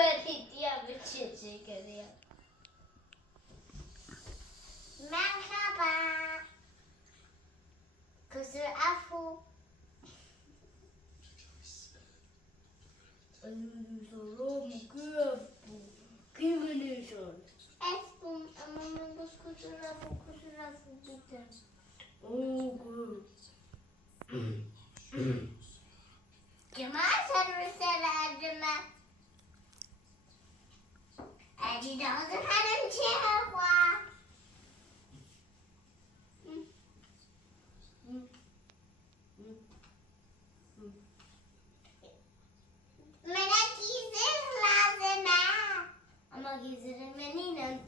Panitia becericaria. Merhaba. Kusur afu. Salam, Kimination. Espum, amamengus kusur afu bitte. Cuma servisleri acıma. Acı da o zaman çehwa. Merak gizir lazım ha. Ama gezerim ben inan.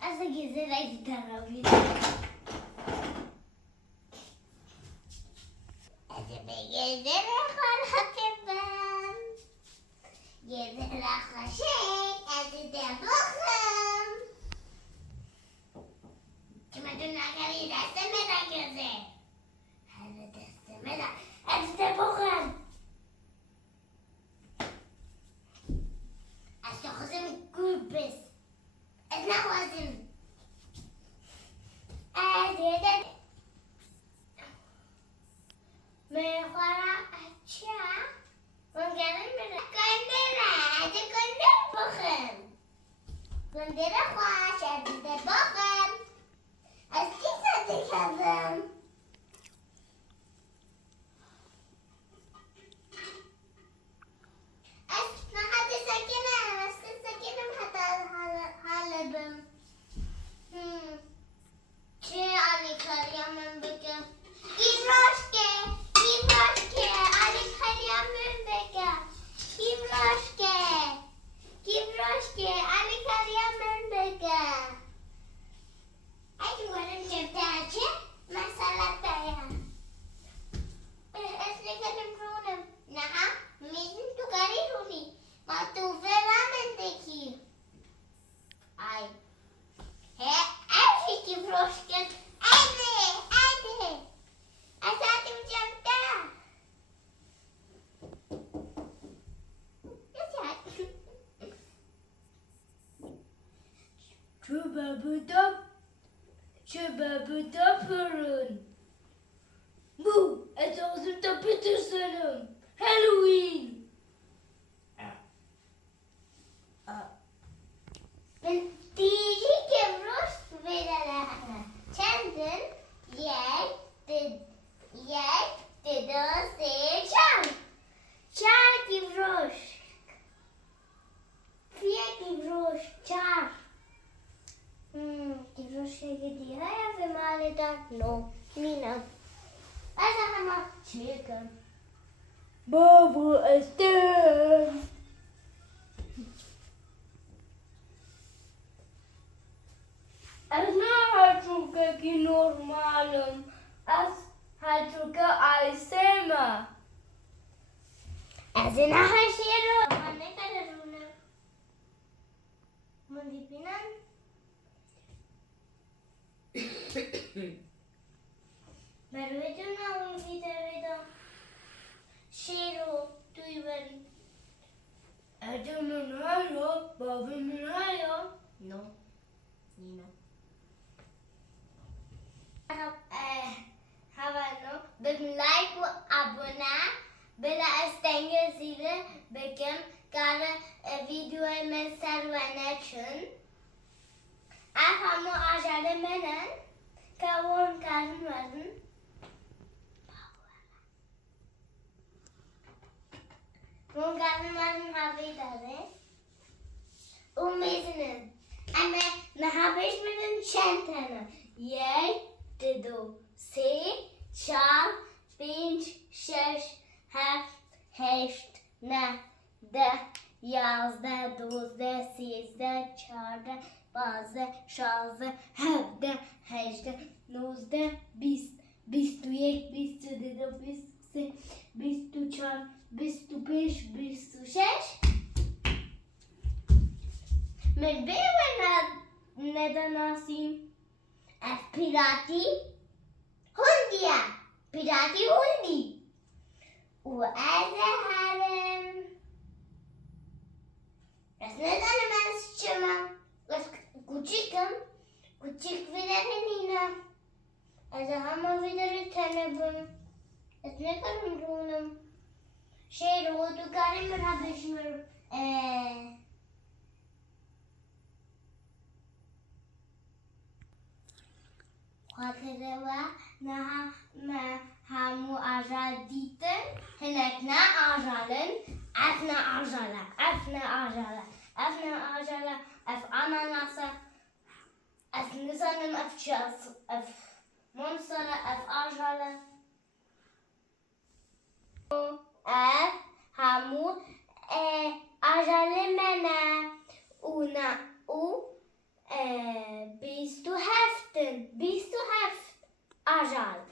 Asa gezere giderim. Acaba gezere karakibim. Gezere kaşık. Acı da bakım. Cuma dün akari derse merak göze. Hadi derse merak. Acı da bakım. Kızım gürbüz. Ne lazım? Hadi. Mehara aça. Menggerin göndere. Hadi gönder bakın. Göndere koş. Hadi de bakın. Eski sadı kızım. Hadi sakinim. Sakinim haladım. Ali karıyamın beke. Givroşke. Ali karıyamın beke. Givroşke. Ali karıyamın beke. Hadi varım cepte açı. Masalat daya. Esli kadım runum. Naha. Mizin tu kari runi. Ma tu veramen deki. Ay. He, givroşke. Hadi. Asadım cepte. Çöbabıda fırın. Bu etrafında Petersen'ım. Halloween. Men digi givroş verere. Kendin yek de se çam. Çar givroş. Fiye givroş çar. Givroş'a gidiyor ya ve maleden no. Mina. Asa ama chicken. Baba Esther. Es no hatruka ki normalum. Es hatruka aysema. Azina haşero. Ne kadar onu? Mandipinan. Mervedun na unvitaveda. Şero duyven. Adamın hayo, babamın hayo. No. Nina. Havano, benim like ve abone, bela estenge zile, bekem kara videoyu men servene için. Afamı Ajal'e menen, kavun karın varın. Mun karın varın havi dare. Umizinin. Anne, nahabeş minin çentene. Yek, dedo, se, çar, pinç, şeş, heft, heşt, ne, de, yazda, dozda, sizde, çarda, bazda, şazda, hevde, heşde, nozda, bist, bistu yek, bistu dedo, bistu se, bistu çar, bistu peş, bistu şeş. Men neden asim? Pirati hundiya. Pirati hundi. O azharem. Das nicht alle Menschen Zimmer. Das Gutschicken. Gutschick wieder hinein. Also haben wir wieder die Tänne. Das nicht an dem Brunnen. Shero, du gar nicht mehr habe ich mir. خاطروا ما همو عجل دیدن هنک نه عجلن افنا عجله افنا عجله افنا عجله اف اناناسه اف نزانم اف چاس اف منصره اف عجله اف همو عجله منه اونا او bist du heften? Bist du heft? Ajal.